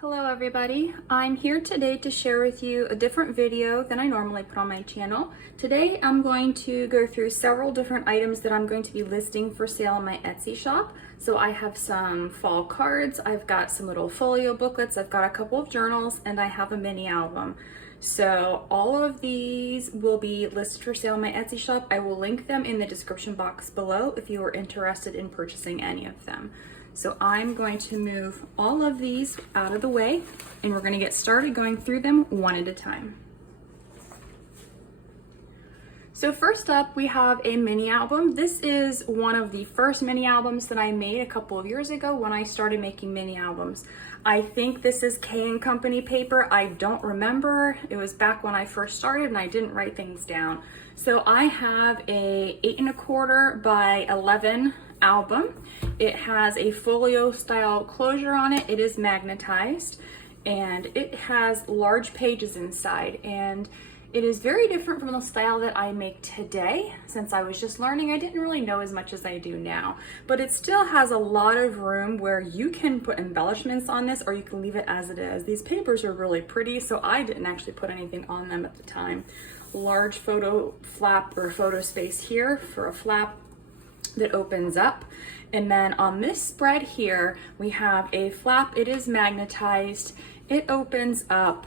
Hello everybody, I'm here today to share with you a different video than I normally put on my channel. Today I'm going to go through several different items that I'm going to be listing for sale in my Etsy shop. So I have some fall cards, I've got some little folio booklets, I've got a couple of journals, and I have a mini album. So all of these will be listed for sale in my Etsy shop. I will link them in the description box below if you are interested in purchasing any of them. So I'm going to move all of these out of the way and we're going to get started going through them one at a time. So first up, we have a mini album. This is one of the first mini albums that I made a couple of years ago when I started making mini albums. I think this is K & Company paper. I don't remember. It was back when I first started and I didn't write things down. So I have a 8 1/4 by 11 album. It has a folio style closure on it. It is magnetized and it has large pages inside, and it is very different from the style that I make today. Since I was just learning, I didn't really know as much as I do now, but it still has a lot of room where you can put embellishments on this or you can leave it as it is. These papers are really pretty, so I didn't actually put anything on them at the time. Large photo flap or photo space here for a flap that opens up. And then on this spread here, we have a flap. It is magnetized. It opens up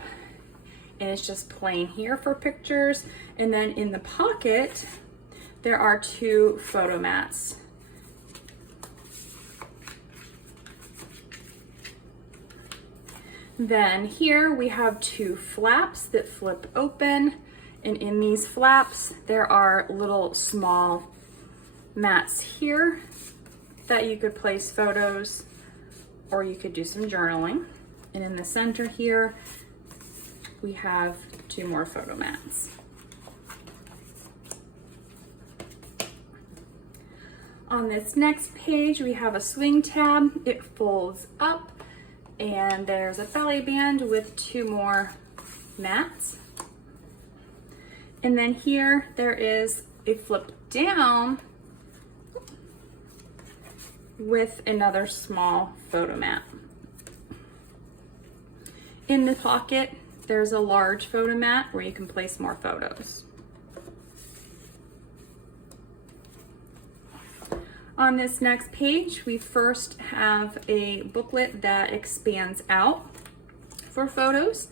and it's just plain here for pictures. And then in the pocket, there are 2 photo mats. Then here we have 2 flaps that flip open. And in these flaps, there are little small mats here that you could place photos or you could do some journaling. And in the center here, we have 2 more photo mats. On this next page, we have a swing tab. It folds up and there's a belly band with 2 more mats. And then here there is a flip down with another small photo mat. In the pocket, there's a large photo mat where you can place more photos. On this next page, we first have a booklet that expands out for photos.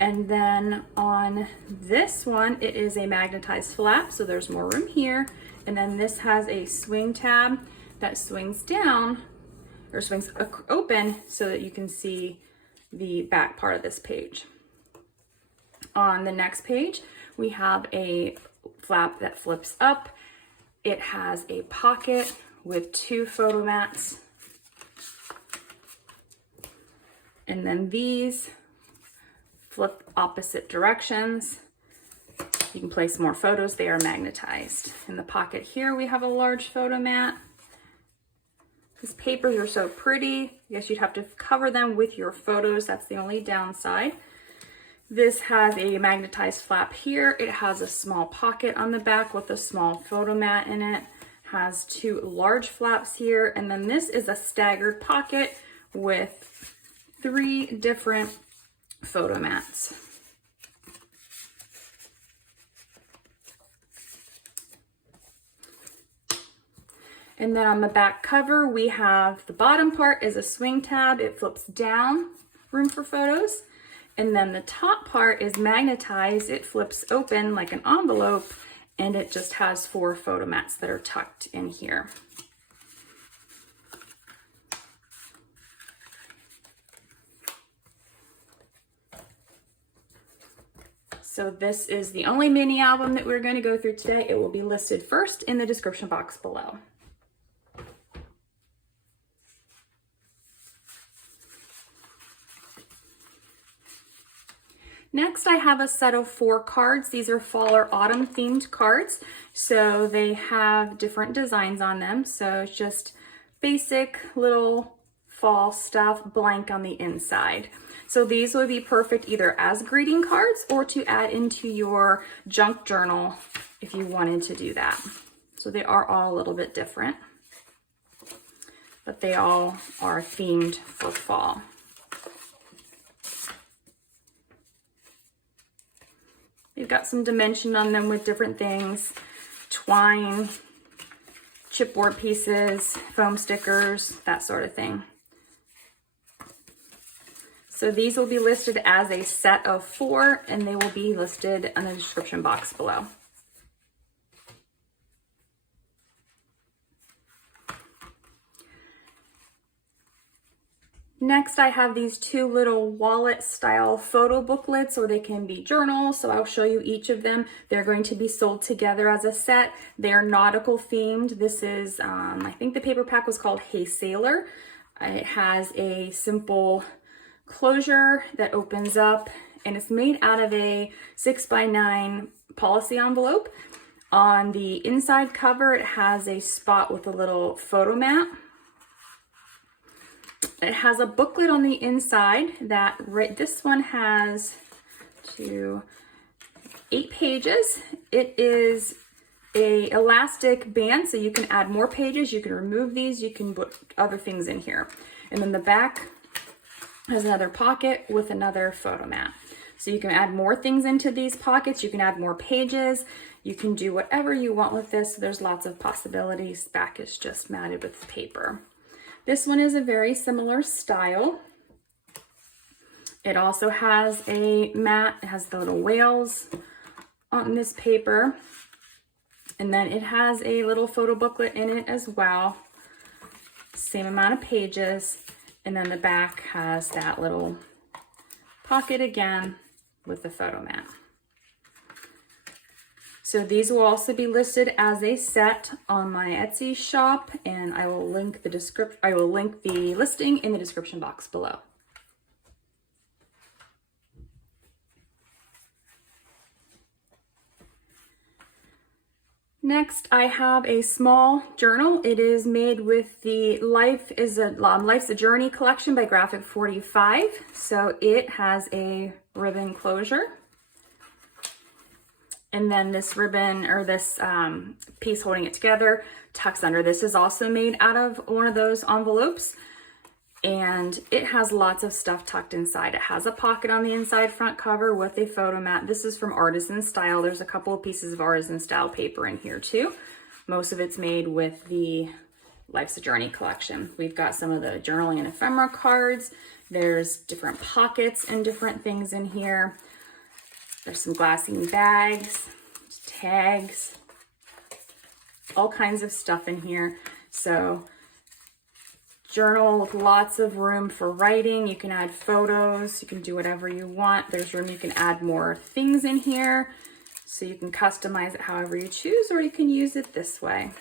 And then on this one, it is a magnetized flap, so there's more room here. And then this has a swing tab that swings down or swings open so that you can see the back part of this page. On the next page, we have a flap that flips up. It has a pocket with 2 photo mats. And then these flip opposite directions. You can place more photos. They are magnetized. In the pocket here, we have a large photo mat. These papers are so pretty. I guess you'd have to cover them with your photos. That's the only downside. This has a magnetized flap here. It has a small pocket on the back with a small photo mat in it. Has 2 large flaps here. And then this is a staggered pocket with 3 different photo mats. And then on the back cover, we have the bottom part is a swing tab. It flips down, room for photos. And then the top part is magnetized. It flips open like an envelope, and it just has 4 photo mats that are tucked in here. So this is the only mini album that we're going to go through today. It will be listed first in the description box below. Next, I have a set of 4 cards. These are fall or autumn themed cards. So they have different designs on them. So it's just basic little fall stuff, blank on the inside. So these would be perfect either as greeting cards or to add into your junk journal if you wanted to do that. So they are all a little bit different, but they all are themed for fall. got some dimension on them with different things, twine, chipboard pieces, foam stickers, that sort of thing. So these will be listed as a set of 4, and they will be listed in the description box below. Next, I have these 2 little wallet style photo booklets, or they can be journals. So I'll show you each of them. They're going to be sold together as a set. They're nautical themed. This is, I think the paper pack was called Hey Sailor. It has a simple closure that opens up, and it's made out of a 6x9 policy envelope. On the inside cover, it has a spot with a little photo mat. It has a booklet on the inside that this one has 8 pages. It is a elastic band, so you can add more pages, you can remove these, you can put other things in here. And then the back has another pocket with another photo mat. So you can add more things into these pockets, you can add more pages, you can do whatever you want with this. So there's lots of possibilities. Back is just matted with paper. This one is a very similar style. It also has a mat. It has the little whales on this paper. And then it has a little photo booklet in it as well. Same amount of pages. And then the back has that little pocket again with the photo mat. So these will also be listed as a set on my Etsy shop, and I will link the listing in the description box below. Next, I have a small journal. It is made with the Life's a Journey collection by Graphic 45. So it has a ribbon closure. And then this ribbon, or this piece holding it together, tucks under. This is also made out of one of those envelopes. And it has lots of stuff tucked inside. It has a pocket on the inside front cover with a photo mat. This is from Artisan Style. There's a couple of pieces of Artisan Style paper in here too. Most of it's made with the Life's a Journey collection. We've got some of the journaling and ephemera cards. There's different pockets and different things in here. There's some glassine bags, tags, all kinds of stuff in here. So journal with lots of room for writing. You can add photos, you can do whatever you want. There's room, you can add more things in here. So you can customize it however you choose, or you can use it this way.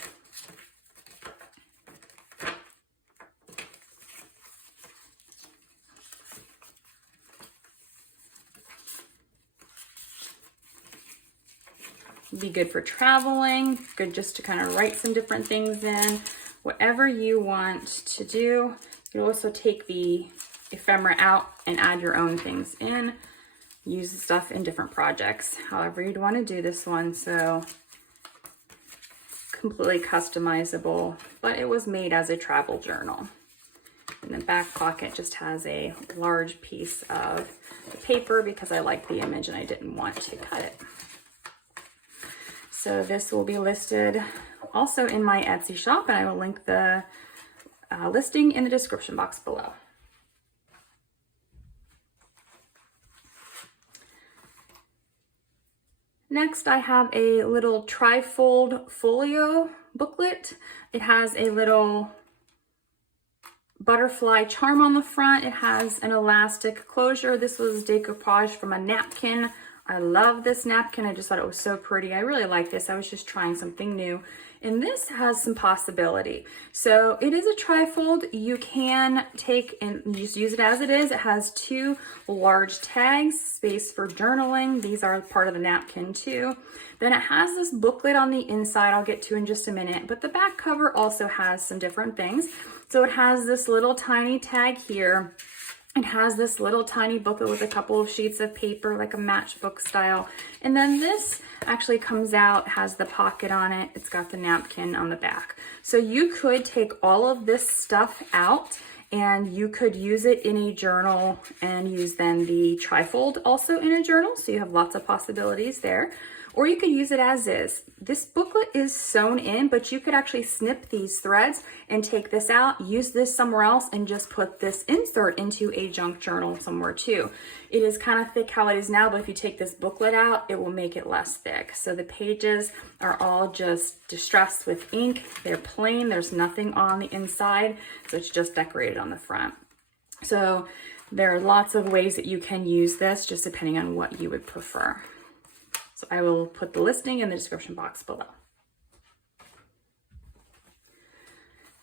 Be good for traveling, good just to kind of write some different things in. Whatever you want to do. You can also take the ephemera out and add your own things in. Use the stuff in different projects, however you'd want to do this one. So completely customizable, but it was made as a travel journal. And the back pocket just has a large piece of the paper because I like the image and I didn't want to cut it. So this will be listed also in my Etsy shop, and I will link the listing in the description box below. Next, I have a little Trifold Folio booklet. It has a little butterfly charm on the front. It has an elastic closure. This was decoupage from a napkin. I love this napkin. I just thought it was so pretty. I really like this. I was just trying something new. And this has some possibility. So it is a trifold. You can take and just use it as it is. It has 2 large tags, space for journaling. These are part of the napkin too. Then it has this booklet on the inside I'll get to in just a minute, but the back cover also has some different things. So it has this little tiny tag here. It has this little tiny booklet with a couple of sheets of paper, like a matchbook style. And then this actually comes out, has the pocket on it. It's got the napkin on the back. So you could take all of this stuff out and you could use it in a journal and use then the Trifold also in a journal. So you have lots of possibilities there. Or you could use it as is. This booklet is sewn in, but you could actually snip these threads and take this out, use this somewhere else, and just put this insert into a junk journal somewhere too. It is kind of thick how it is now, but if you take this booklet out, it will make it less thick. So the pages are all just distressed with ink. They're plain, there's nothing on the inside, so it's just decorated on the front. So there are lots of ways that you can use this, just depending on what you would prefer. So I will put the listing in the description box below.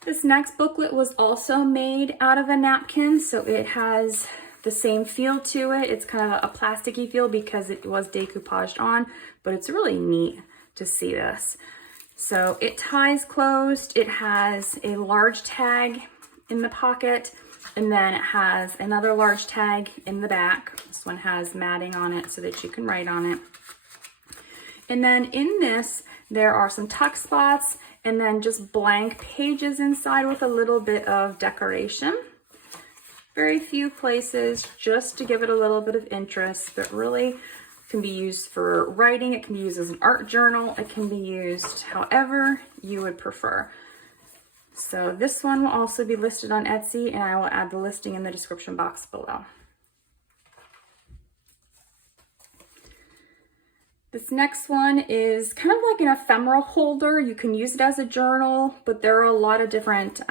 This next booklet was also made out of a napkin, so it has the same feel to it. It's kind of a plasticky feel because it was decoupaged on, but it's really neat to see this. So it ties closed. It has a large tag in the pocket, and then it has another large tag in the back. This one has matting on it so that you can write on it. And then in this, there are some tuck spots and then just blank pages inside with a little bit of decoration. Very few places, just to give it a little bit of interest, but really can be used for writing. It can be used as an art journal. It can be used however you would prefer. So this one will also be listed on Etsy, and I will add the listing in the description box below. This next one is kind of like an ephemera holder. You can use it as a journal, but there are a lot of different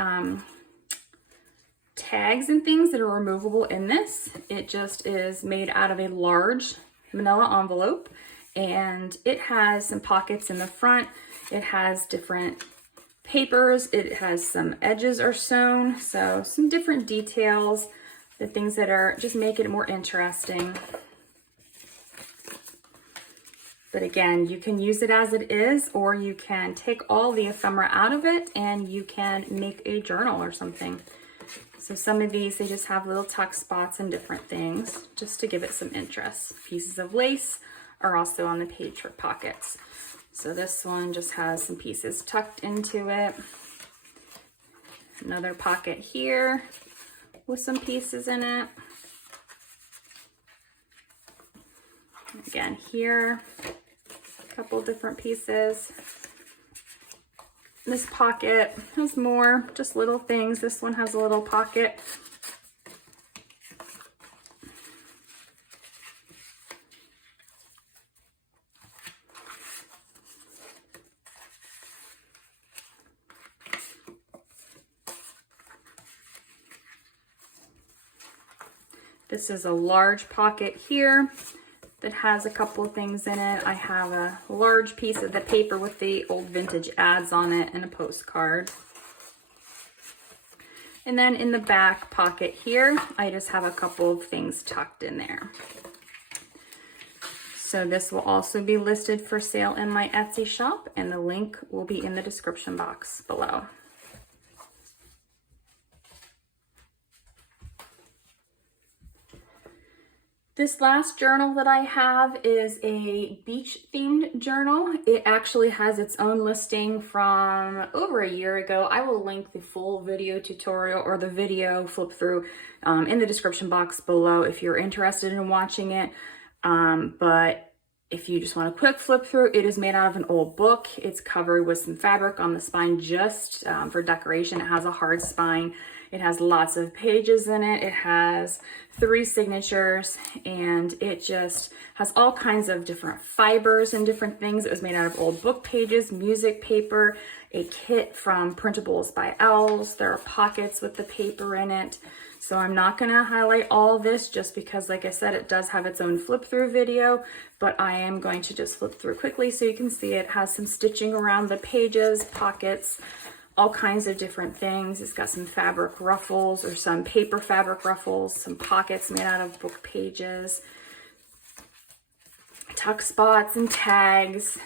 tags and things that are removable in this. It just is made out of a large manila envelope, and it has some pockets in the front. It has different papers. It has some edges are sewn, so some different details, the things that are just make it more interesting. But again, you can use it as it is, or you can take all the ephemera out of it and you can make a journal or something. So some of these, they just have little tuck spots and different things just to give it some interest. Pieces of lace are also on the page for pockets. So this one just has some pieces tucked into it. Another pocket here with some pieces in it. Again, here, a couple different pieces. This pocket has more, just little things. This one has a little pocket. This is a large pocket here that has a couple of things in it. I have a large piece of the paper with the old vintage ads on it and a postcard. And then in the back pocket here, I just have a couple of things tucked in there. So this will also be listed for sale in my Etsy shop, and the link will be in the description box below. This last journal that I have is a beach themed journal. It actually has its own listing from over a year ago. I will link the full video tutorial or the video flip through in the description box below if you're interested in watching it. But if you just want a quick flip through, it is made out of an old book. It's covered with some fabric on the spine just for decoration. It has a hard spine. It has lots of pages in it. It has 3 signatures, and it just has all kinds of different fibers and different things. It was made out of old book pages, music paper, a kit from Printables by Elves. There are pockets with the paper in it. So I'm not going to highlight all this just because, like I said, it does have its own flip through video, but I am going to just flip through quickly so you can see it has some stitching around the pages, pockets, all kinds of different things. It's got some fabric ruffles or some paper fabric ruffles, some pockets made out of book pages, tuck spots and tags,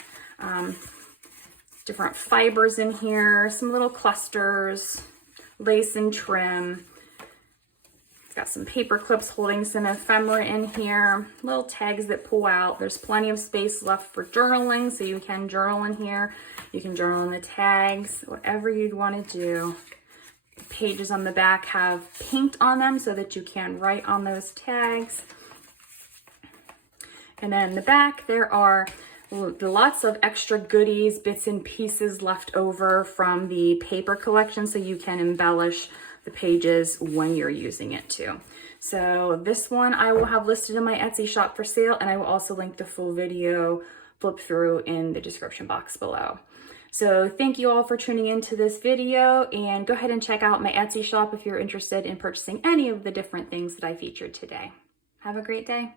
different fibers in here, some little clusters, lace and trim. It's got some paper clips holding some ephemera in here, little tags that pull out. There's plenty of space left for journaling, so you can journal in here. You can journal in the tags, whatever you'd want to do. pages on the back have paint on them so that you can write on those tags. And then in the back, there are lots of extra goodies, bits and pieces left over from the paper collection so you can embellish the pages when you're using it too. So this one I will have listed in my Etsy shop for sale, and I will also link the full video flip through in the description box below. So thank you all for tuning into this video, and go ahead and check out my Etsy shop if you're interested in purchasing any of the different things that I featured today. Have a great day.